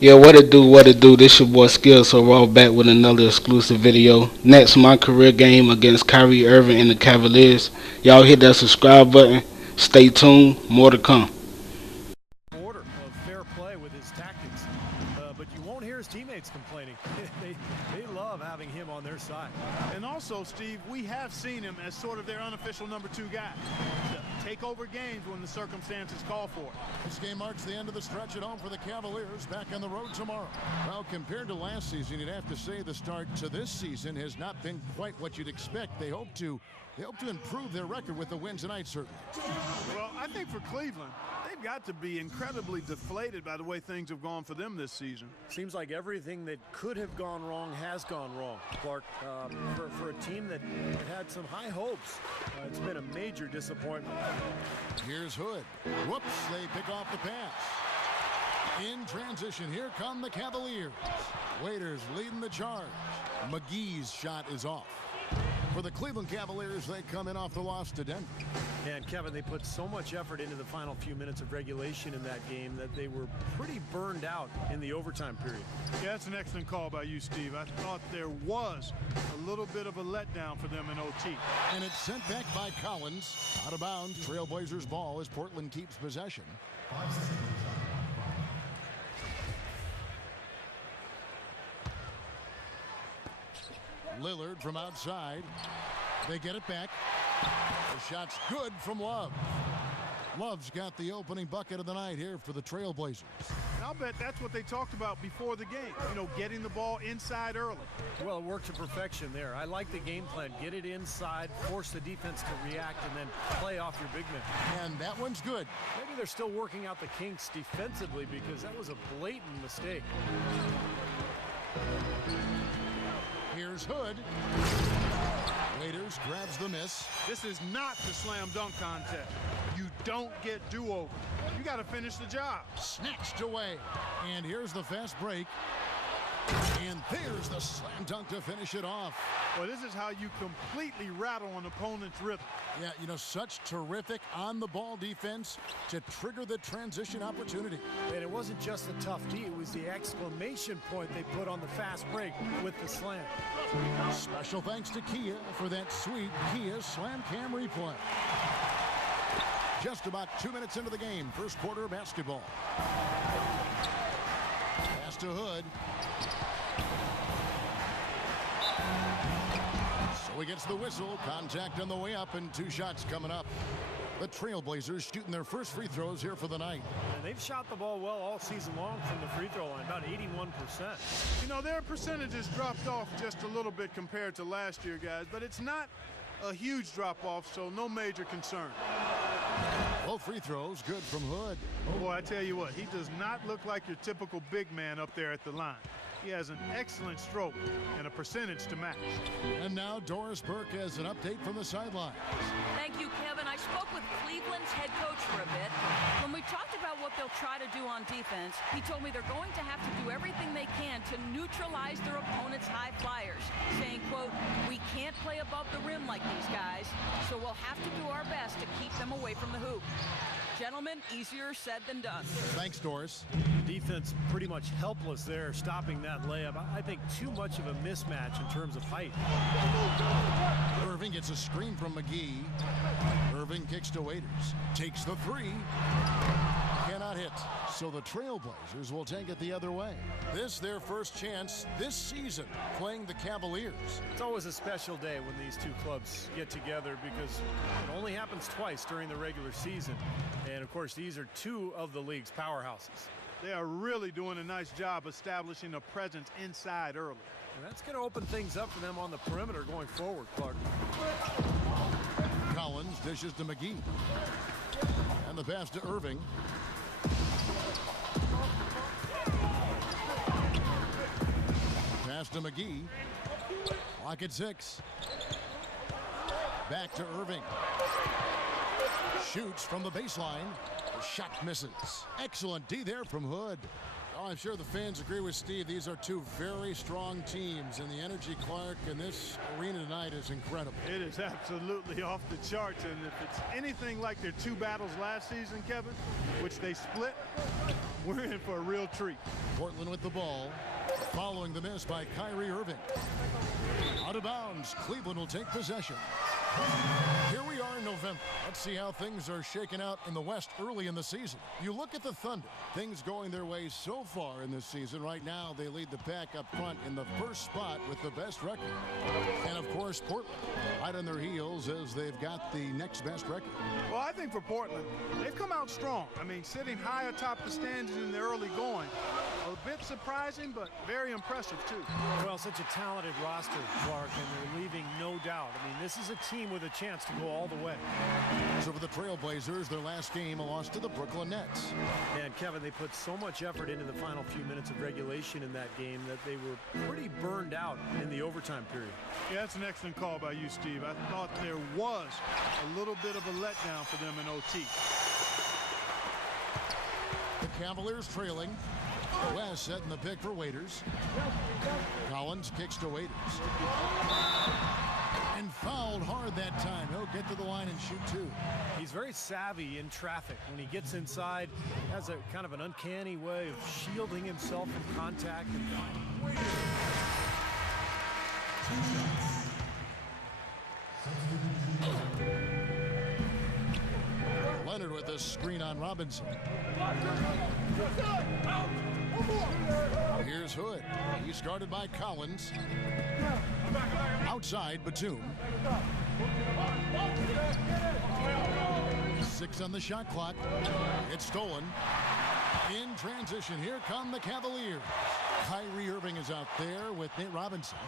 Yeah, what it do? This your boy Skill, so raw back with another exclusive video. Next, my career game against Kyrie, Irving, and the Cavaliers. Y'all hit that subscribe button. Stay tuned. More to come. Order of fair play with his tactics, but you won't hear his teammates complaining. they love having him on their side. And also, Steve, we have seen him as sort of their unofficial number 2 guy. To take over games when the circumstances call for it. This game marks the end of the stretch at home for the Cavaliers, back on the road tomorrow. Well, compared to last season, you'd have to say the start to this season has not been quite what you'd expect. They hope to improve their record with the win tonight, certainly. Well, I think for Cleveland, they've got to be incredibly deflated by the way things have gone for them this season. Seems like everything that could have gone wrong has gone wrong, Clark. For a team that had some high hopes, it's been a major disappointment. Here's Hood. Whoops, they pick off the pass. In transition, here come the Cavaliers. Waiters leading the charge. McGee's shot is off. For the Cleveland Cavaliers, they come in off the loss to Denver. And Kevin, they put so much effort into the final few minutes of regulation in that game that they were pretty burned out in the overtime period. Yeah, that's an excellent call by you, Steve. I thought there was a little bit of a letdown for them in OT. And it's sent back by Collins. Out of bounds, Trailblazers ball as Portland keeps possession. Lillard from outside. They get it back. The shot's good from Love. Love's got the opening bucket of the night here for the Trailblazers. And I'll bet that's what they talked about before the game. You know, getting the ball inside early. Well, it worked to perfection there. I like the game plan. Get it inside, force the defense to react, and then play off your big man. And that one's good. Maybe they're still working out the kinks defensively because that was a blatant mistake. Here's Hood. Waiters grabs the miss. This is not the slam dunk contest. You don't get do-over. You got to finish the job. Snatched away. And here's the fast break. And there's the slam dunk to finish it off. Well, this is how you completely rattle an opponent's rhythm. Yeah, you know, such terrific on-the-ball defense to trigger the transition opportunity. And it wasn't just the tough D, it was the exclamation point they put on the fast break with the slam. Special thanks to Kia for that sweet Kia Slam Cam replay. Just about 2 minutes into the game, first quarter basketball. Pass to Hood. So he gets the whistle. Contact on the way up and 2 shots coming up. The Trailblazers shooting their first free throws here for the night. And they've shot the ball well all season long from the free throw line, about 81%. You know, their percentages dropped off just a little bit compared to last year, guys, but it's not a huge drop-off, so no major concern. Both free throws good from Hood. Boy, I tell you what, he does not look like your typical big man up there at the line. He has an excellent stroke and a percentage to match. And now Doris Burke has an update from the sidelines. Thank you, Kevin. I spoke with Cleveland's head coach for a bit. When we talked about what they'll try to do on defense, he told me they're going to have to do everything they can to neutralize their opponent's high flyers, saying, quote, "We can't play above the rim like these guys, so we'll have to do our best to keep them away from the hoop." Gentlemen, easier said than done. Thanks, Doris. Defense pretty much helpless there, stopping that layup. I think too much of a mismatch in terms of height. Irving gets a screen from McGee. Irving kicks to Waiters. Takes the 3. Cannot hit. So the Trailblazers will take it the other way. This their first chance this season playing the Cavaliers. It's always a special day when these two clubs get together because it only happens twice during the regular season. And of course, these are 2 of the league's powerhouses. They are really doing a nice job establishing a presence inside early. And that's going to open things up for them on the perimeter going forward, Clark. Collins dishes to McGee. And the pass to Irving. Pass to McGee. Clock at 6. Back to Irving. Shoots from the baseline. The shot misses. Excellent D there from Hood. Oh, I'm sure the fans agree with Steve. These are two very strong teams, and the energy, Clark, in this arena tonight is incredible. It is absolutely off the charts, and if it's anything like their two battles last season, Kevin, which they split, we're in for a real treat. Portland with the ball, following the miss by Kyrie Irving. Out of bounds, Cleveland will take possession. Here we are in November. Let's see how things are shaking out in the West early in the season. You look at the Thunder. Things going their way so far in this season. Right now, they lead the pack up front in the first spot with the best record. And, of course, Portland right on their heels as they've got the next best record. Well, I think for Portland, they've come out strong. I mean, sitting high atop the standings in the early going. A bit surprising, but very impressive, too. Well, such a talented roster, Clark, and they're leaving no doubt. I mean, this is a team with a chance to go all the way. So for the Trailblazers, their last game, a loss to the Brooklyn Nets. And Kevin, they put so much effort into the final few minutes of regulation in that game that they were pretty burned out in the overtime period. Yeah, that's an excellent call by you, Steve. I thought there was a little bit of a letdown for them in OT. The Cavaliers trailing. West setting the pick for Waiters. Collins kicks to Waiters. And fouled hard that time. He'll get to the line and shoot two. He's very savvy in traffic. When he gets inside, has a kind of an uncanny way of shielding himself from contact. Leonard with a screen on Robinson. Here's Hood. He's guarded by Collins. Outside, Batum. 6 on the shot clock. It's stolen. In transition, here come the Cavaliers. Kyrie Irving is out there with Nate Robinson.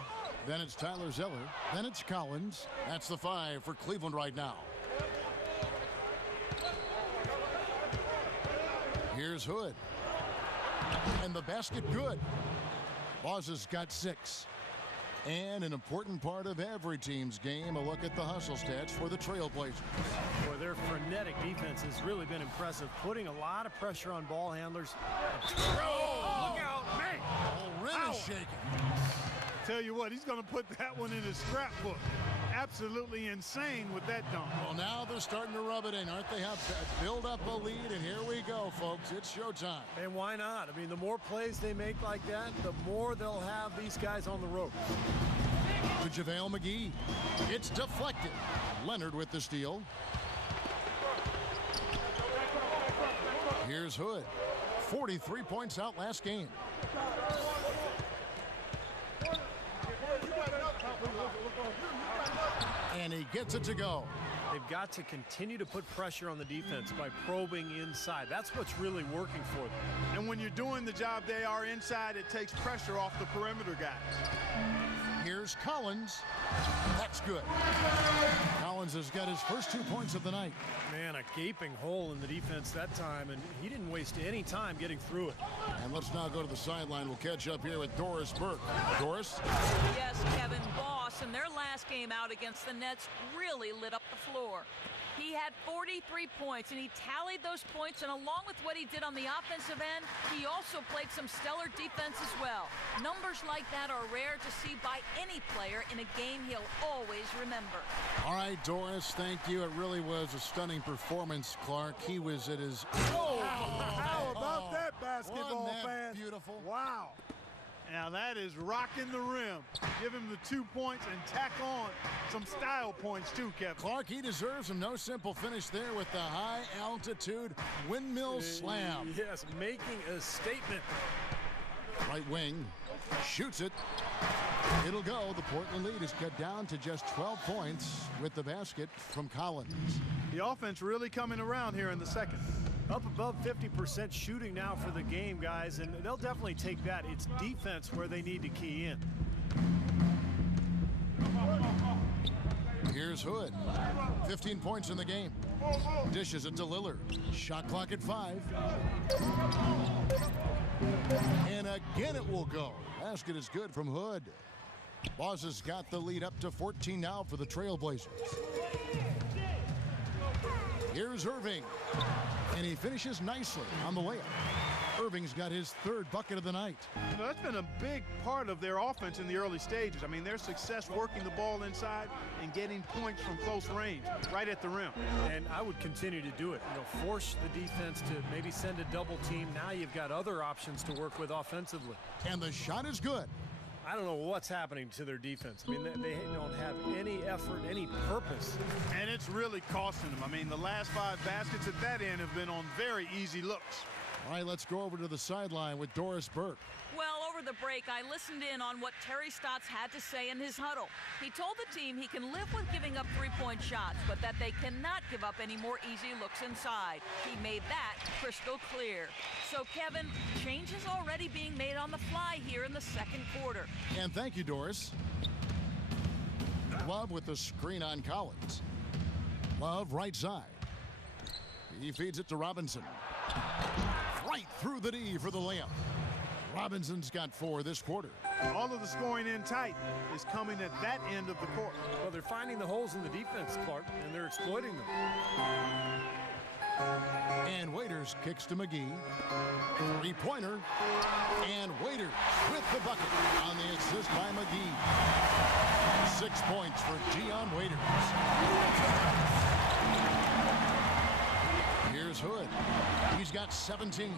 Then it's Tyler Zeller. Then it's Collins. That's the 5 for Cleveland right now. Here's Hood. And the basket good. Boz has got 6. And an important part of every team's game, a look at the hustle stats for the Trailblazers. Boy, their frenetic defense has really been impressive, putting a lot of pressure on ball handlers. Oh, look out, man! Oh, rim is shaking. Tell you what, he's going to put that one in his scrapbook. Absolutely insane with that dunk. Well, now they're starting to rub it in, aren't they? Have build up a lead, and here we go, folks. It's showtime. And why not? I mean, the more plays they make like that, the more they'll have these guys on the rope. To JaVale McGee. It's deflected. Leonard with the steal. Here's Hood. 43 points out last game. And he gets it to go. They've got to continue to put pressure on the defense by probing inside. That's what's really working for them. And when you're doing the job they are inside, it takes pressure off the perimeter guys. Here's Collins. That's good. Collins has got his first 2 points of the night. Man, a gaping hole in the defense that time, and he didn't waste any time getting through it. And let's now go to the sideline. We'll catch up here with Doris Burke. Doris? Yes, Kevin, Boss in their last game out against the Nets really lit up the floor. He had 43 points, and he tallied those points, and along with what he did on the offensive end, he also played some stellar defense as well. Numbers like that are rare to see by any player in a game he'll always remember. All right, Doris, thank you. It really was a stunning performance, Clark. He was at his... How about that, basketball Wasn't that fans? beautiful? Wow. Now that is rocking the rim. Give him the 2 points and tack on some style points too, Kevin. Clark, he deserves him. No simple finish there with the high-altitude windmill slam. Yes, making a statement. Right wing, shoots it. It'll go. The Portland lead is cut down to just 12 points with the basket from Collins. The offense really coming around here in the second. Up above 50% shooting now for the game, guys, and they'll definitely take that. It's defense where they need to key in. Here's Hood. 15 points in the game. Dishes it to Lillard. Shot clock at 5. And again it will go. Basket is good from Hood. Boz has got the lead up to 14 now for the Trailblazers. Here's Irving. And he finishes nicely on the layup. Irving's got his third bucket of the night. You know, that's been a big part of their offense in the early stages. I mean, their success working the ball inside and getting points from close range, right at the rim. And I would continue to do it. You know, force the defense to maybe send a double team. Now you've got other options to work with offensively. And the shot is good. I don't know what's happening to their defense. I mean, they don't have any effort, any purpose. And it's really costing them. I mean, the last 5 baskets at that end have been on very easy looks. All right, let's go over to the sideline with Doris Burke. Well, over the break, I listened in on what Terry Stotts had to say in his huddle. He told the team he can live with giving up three-point shots, but that they cannot give up any more easy looks inside. He made that crystal clear. So, Kevin, change is already being made on the fly here in the second quarter. And thank you, Doris. Love with the screen on Collins. Love right side. He feeds it to Robinson. Right through the D for the layup. Robinson's got 4 this quarter. All of the scoring in tight is coming at that end of the court. Well, they're finding the holes in the defense, Clark, and they're exploiting them. And Waiters kicks to McGee. 3-pointer. And Waiters with the bucket on the assist by McGee. 6 points for Dion Waiters. Here's Hood. He's got 17.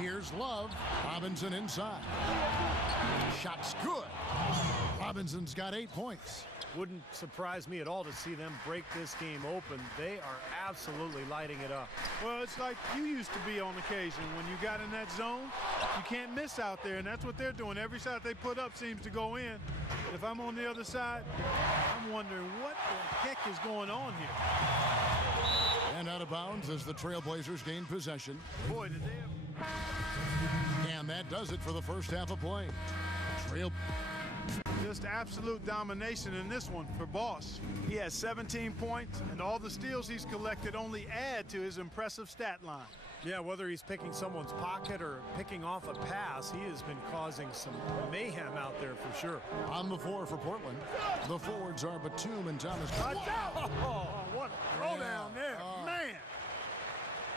Here's Love. Robinson inside. Shot's good. Robinson's got 8 points. Wouldn't surprise me at all to see them break this game open. They are absolutely lighting it up. Well, it's like you used to be on occasion. When you got in that zone, you can't miss out there, and that's what they're doing. Every shot they put up seems to go in. If I'm on the other side, I'm wondering what the heck is going on here. And out of bounds as the Trailblazers gain possession. Boy, did they have... And that does it for the first half of play. Just absolute domination in this one for Boss. He has 17 points, and all the steals he's collected only add to his impressive stat line. Yeah, whether he's picking someone's pocket or picking off a pass, he has been causing some mayhem out there for sure. On the floor for Portland, the forwards are Batum and Thomas. Oh, what a throwdown there, man!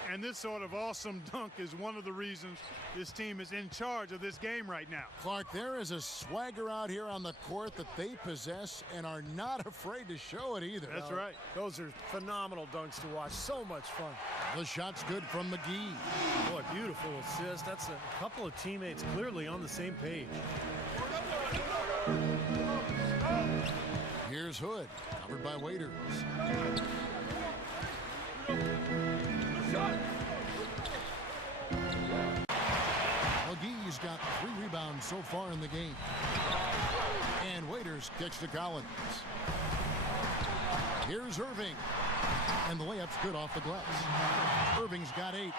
And this sort of awesome dunk is one of the reasons this team is in charge of this game right now. Clark, there is a swagger out here on the court that they possess and are not afraid to show it either. That's right. Those are phenomenal dunks to watch. So much fun. The shot's good from McGee. Boy, beautiful assist. That's a couple of teammates clearly on the same page. Here's Hood, covered by Waiters. McGee's got 3 rebounds so far in the game. And Waiters kicks to Collins. Here's Irving. And the layup's good off the glass. Irving's got 8.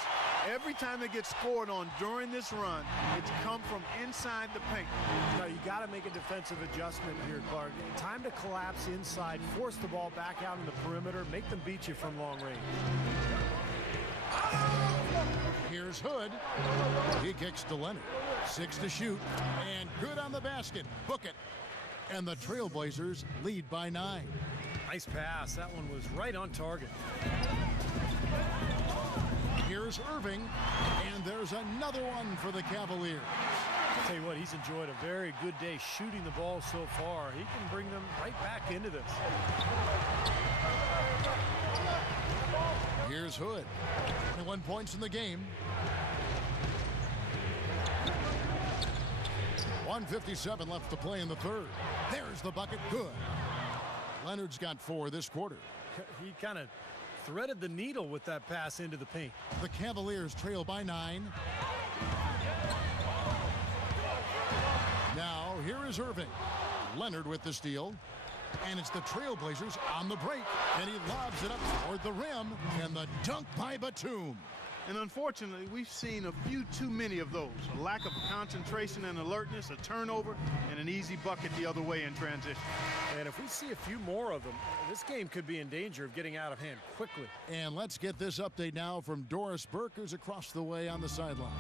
Every time they get scored on during this run, it's come from inside the paint. Now, you got to make a defensive adjustment here, Clark. Time to collapse inside, force the ball back out in the perimeter, make them beat you from long range. Here's Hood. He kicks to Leonard. 6 to shoot. And good on the basket. Book it. And the Trailblazers lead by 9. Nice pass. That one was right on target. Here's Irving. And there's another one for the Cavaliers. I'll tell you what, he's enjoyed a very good day shooting the ball so far. He can bring them right back into this. Here's Hood. 21 points in the game. 1:57 left to play in the third. There's the bucket. Good. Leonard's got 4 this quarter. He kind of threaded the needle with that pass into the paint. The Cavaliers trail by 9. Now, here is Irving. Leonard with the steal. And it's the Trailblazers on the break. And he lobs it up toward the rim. And the dunk by Batum. And unfortunately, we've seen a few too many of those. A lack of concentration and alertness, a turnover, and an easy bucket the other way in transition. And if we see a few more of them, this game could be in danger of getting out of hand quickly. And let's get this update now from Doris Burke, who's across the way on the sideline.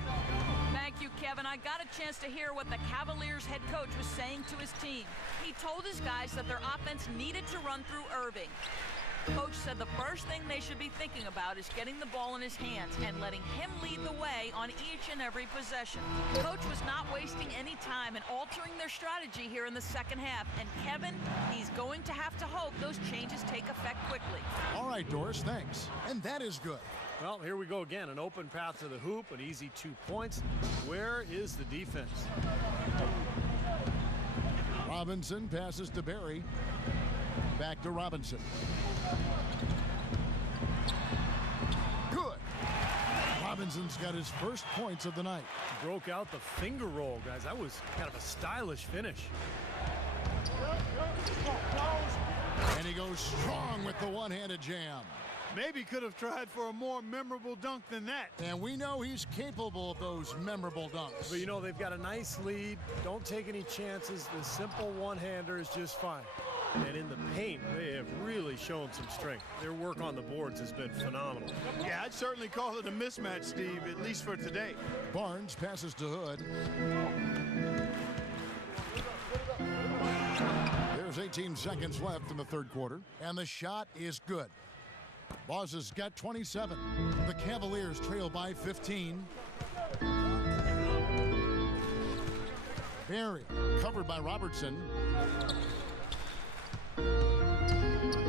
Thank you, Kevin. I got a chance to hear what the Cavaliers head coach was saying to his team. He told his guys that their offense needed to run through Irving. Coach said the first thing they should be thinking about is getting the ball in his hands and letting him lead the way on each and every possession. Coach was not wasting any time in altering their strategy here in the second half. And Kevin, he's going to have to hope those changes take effect quickly. All right, Doris, thanks. And that is good. Well, here we go again. An open path to the hoop, an easy 2 points. Where is the defense? Robinson passes to Barry. Back to Robinson. Good. Robinson's got his first points of the night. Broke out the finger roll, guys. That was kind of a stylish finish. And he goes strong with the one-handed jam. Maybe could have tried for a more memorable dunk than that. And we know he's capable of those memorable dunks. But, you know, they've got a nice lead. Don't take any chances. The simple one-hander is just fine. And in the paint, they have really shown some strength. Their work on the boards has been phenomenal. Yeah, I'd certainly call it a mismatch, Steve, at least for today. Barnes passes to Hood. There's 18 seconds left in the third quarter, and the shot is good. Boss has got 27. The Cavaliers trail by 15. Barry covered by Robertson.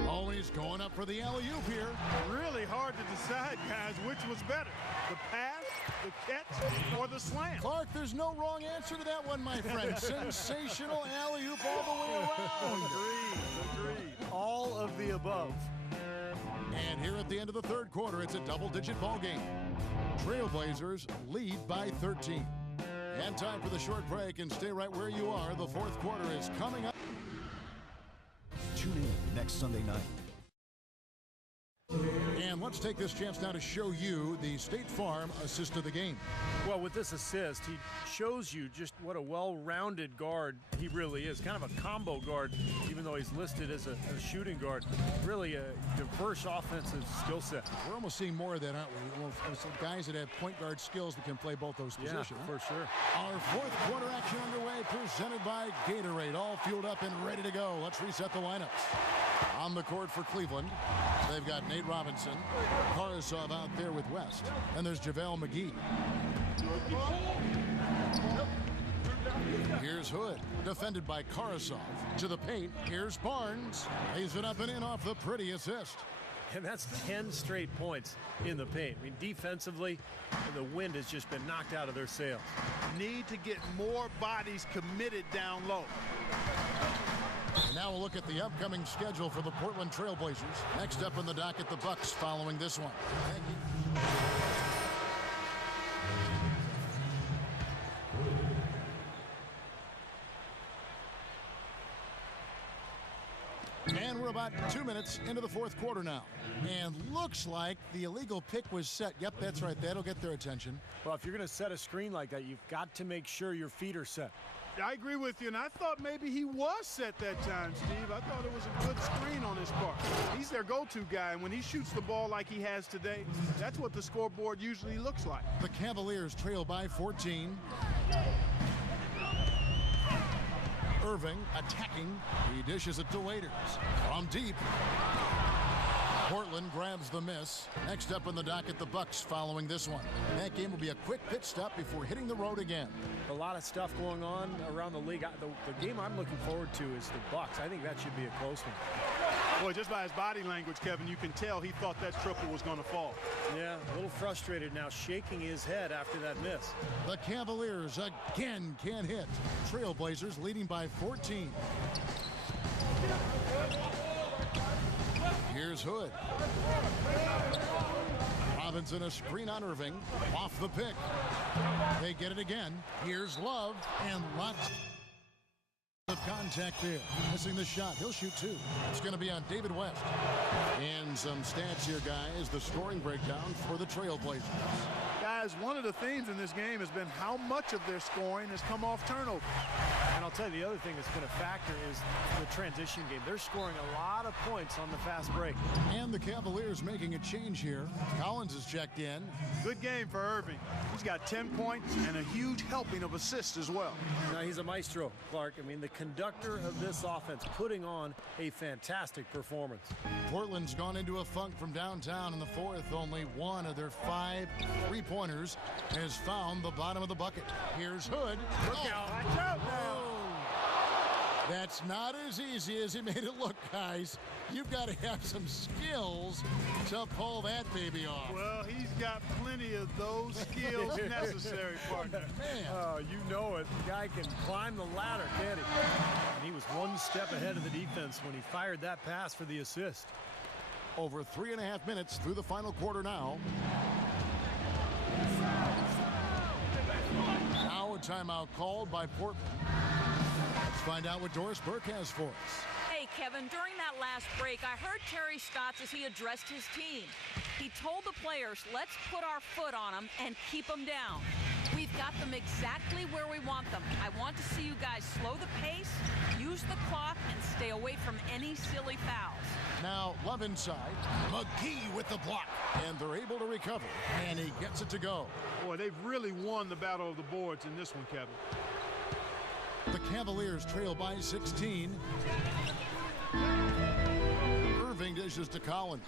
Always going up for the alley-oop here. Really hard to decide, guys, which was better. The pass, the catch, or the slam. Clark, there's no wrong answer to that one, my friend. Sensational alley-oop all the way around. Agreed. All of the above. And here at the end of the third quarter, it's a double-digit ball game. Trailblazers lead by 13. And time for the short break, and stay right where you are. The fourth quarter is coming up. Tune in next Sunday night. And let's take this chance now to show you the State Farm assist of the game. Well, with this assist, he shows you just what a well-rounded guard he really is. Kind of a combo guard, even though he's listed as a shooting guard. Really a diverse offensive skill set. We're almost seeing more of that, aren't we? Well, some guys that have point guard skills that can play both those positions. Yeah, for sure. Our fourth quarter action underway, presented by Gatorade. All fueled up and ready to go. Let's reset the lineups. On the court for Cleveland, they've got Nate Robinson, Karasov out there with West, and there's JaVale McGee. Here's Hood, defended by Karasov. To the paint, here's Barnes. Lays it up and in off the pretty assist. And that's 10 straight points in the paint. I mean, defensively, the wind has just been knocked out of their sails. Need to get more bodies committed down low. And now we'll look at the upcoming schedule for the Portland Trailblazers. Next up on the docket, the Bucks following this one. Thank you. And we're about 2 minutes into the fourth quarter now. And looks like the illegal pick was set. Yep, that's right. That'll get their attention. Well, if you're going to set a screen like that, you've got to make sure your feet are set. I agree with you, and I thought maybe he was set that time, Steve. I thought it was a good screen on his part. He's their go-to guy, and when he shoots the ball like he has today, that's what the scoreboard usually looks like. The Cavaliers trail by 14. Irving attacking. He dishes it to Waiters. From deep. Portland grabs the miss. Next up on the docket, the Bucks following this one. That game will be a quick pit stop before hitting the road again. A lot of stuff going on around the league. The game I'm looking forward to is the Bucks. I think that should be a close one. Boy, just by his body language, Kevin, you can tell he thought that triple was going to fall. Yeah, a little frustrated now, shaking his head after that miss. The Cavaliers again can't hit. Trailblazers leading by 14. Here's Hood. Robinson a screen on Irving. Off the pick. They get it again. Here's Love, and lots of contact there. Missing the shot. He'll shoot two. It's going to be on David West. And some stats here, guys. The scoring breakdown for the Trailblazers. Guys, one of the themes in this game has been how much of their scoring has come off turnover. And a I'll tell you, the other thing that's been a factor is the transition game. They're scoring a lot of points on the fast break. And the Cavaliers making a change here. Collins is checked in. Good game for Irving. He's got 10 points and a huge helping of assists as well. Now, he's a maestro, Clark. I mean, the conductor of this offense, putting on a fantastic performance. Portland's gone into a funk from downtown in the fourth. Only one of their 5 3-pointers has found the bottom of the bucket. Here's Hood. Look out. Watch out now. That's not as easy as he made it look, guys. You've got to have some skills to pull that baby off. Well, he's got plenty of those skills necessary, partner. Man. Oh, you know it. The guy can climb the ladder, can't he? And he was one step ahead of the defense when he fired that pass for the assist. Over 3.5 minutes through the final quarter now. Now a timeout called by Portland. Let's find out what Doris Burke has for us. Hey, Kevin, during that last break, I heard Terry Stotts as he addressed his team. He told the players, let's put our foot on them and keep them down. We've got them exactly where we want them. I want to see you guys slow the pace, use the clock, and stay away from any silly fouls. Now, Love inside. McGee with the block. And they're able to recover. And he gets it to go. Boy, they've really won the battle of the boards in this one, Kevin. The Cavaliers trail by 16. Irving dishes to Collins.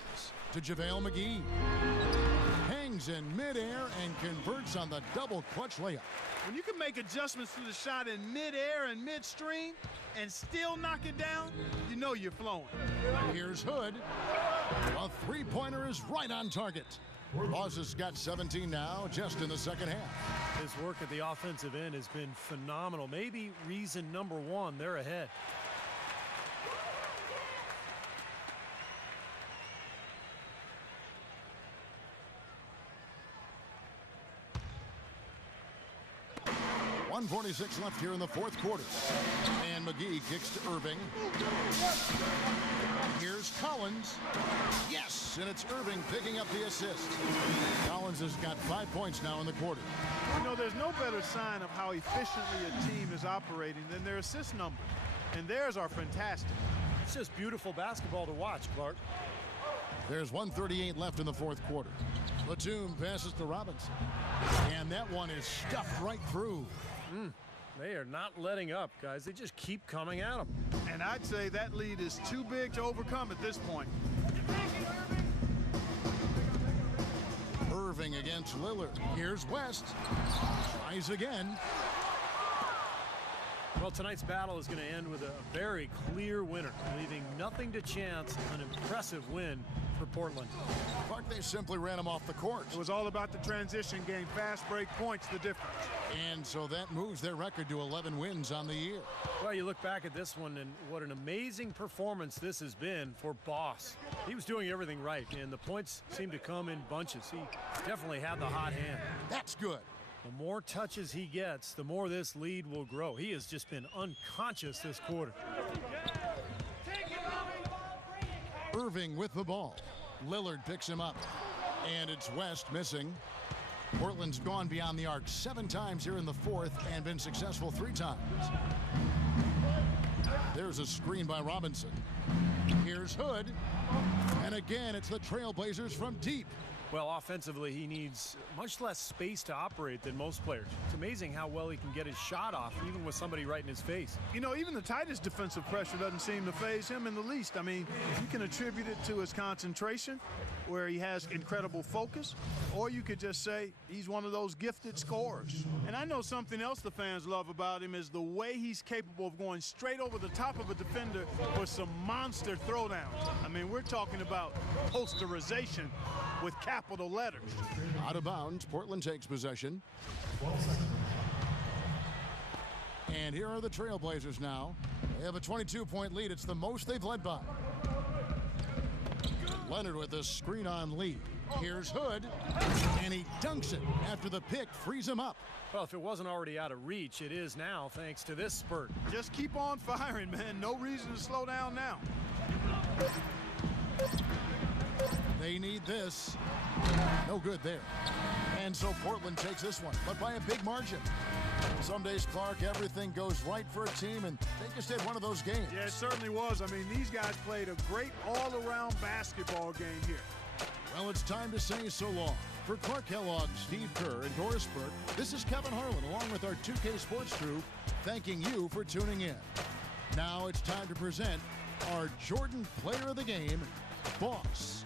To JaVale McGee. Hangs in midair and converts on the double clutch layup. When you can make adjustments to the shot in midair and midstream and still knock it down, you know you're flowing. Here's Hood. A 3-pointer is right on target. Boss has got 17 now, just in the second half. His work at the offensive end has been phenomenal. Maybe reason number one, they're ahead. .146 left here in the fourth quarter. And McGee kicks to Irving. Here's Collins. Yes, and it's Irving picking up the assist. Collins has got 5 points now in the quarter. You know, there's no better sign of how efficiently a team is operating than their assist numbers. And theirs are fantastic. It's just beautiful basketball to watch, Clark. There's 1:38 left in the fourth quarter. Batum passes to Robinson. And that one is stuffed right through. They are not letting up, guys. They just keep coming at them. And I'd say that lead is too big to overcome at this point. Irving against Lillard. Here's West. Tries again. Well, tonight's battle is going to end with a very clear winner, leaving nothing to chance. An impressive win for Portland. Clark, they simply ran him off the court. It was all about the transition game. Fast break points, the difference. And so that moves their record to 11 wins on the year. Well, you look back at this one, and what an amazing performance this has been for Boss. He was doing everything right, and the points seem to come in bunches. He definitely had the hot hand. That's good. The more touches he gets, the more this lead will grow. He has just been unconscious this quarter. Irving with the ball. Lillard picks him up. And it's West missing. Portland's gone beyond the arc 7 times here in the fourth and been successful 3 times. There's a screen by Robinson. Here's Hood. And again, it's the Trailblazers from deep. Well, offensively, he needs much less space to operate than most players. It's amazing how well he can get his shot off, even with somebody right in his face. You know, even the tightest defensive pressure doesn't seem to faze him in the least. I mean, you can attribute it to his concentration, where he has incredible focus, or you could just say he's one of those gifted scorers. And I know something else the fans love about him is the way he's capable of going straight over the top of a defender for some monster throwdowns. I mean, we're talking about posterization with capital letters. Out of bounds, Portland takes possession. And here are the Trailblazers now. They have a 22-point lead. It's the most they've led by. Leonard with a screen on Lee. Here's Hood, and he dunks it after the pick frees him up. Well, if it wasn't already out of reach, it is now, thanks to this spurt. Just keep on firing, man. No reason to slow down now. They need this. No good there. And so Portland takes this one, but by a big margin. Some days, Clark, everything goes right for a team, and they just had one of those games. Yeah, it certainly was. I mean, these guys played a great all-around basketball game here. Well, it's time to say so long. For Clark Kellogg, Steve Kerr, and Doris Burke, this is Kevin Harlan, along with our 2K Sports crew, thanking you for tuning in. Now it's time to present our Jordan Player of the Game, Boss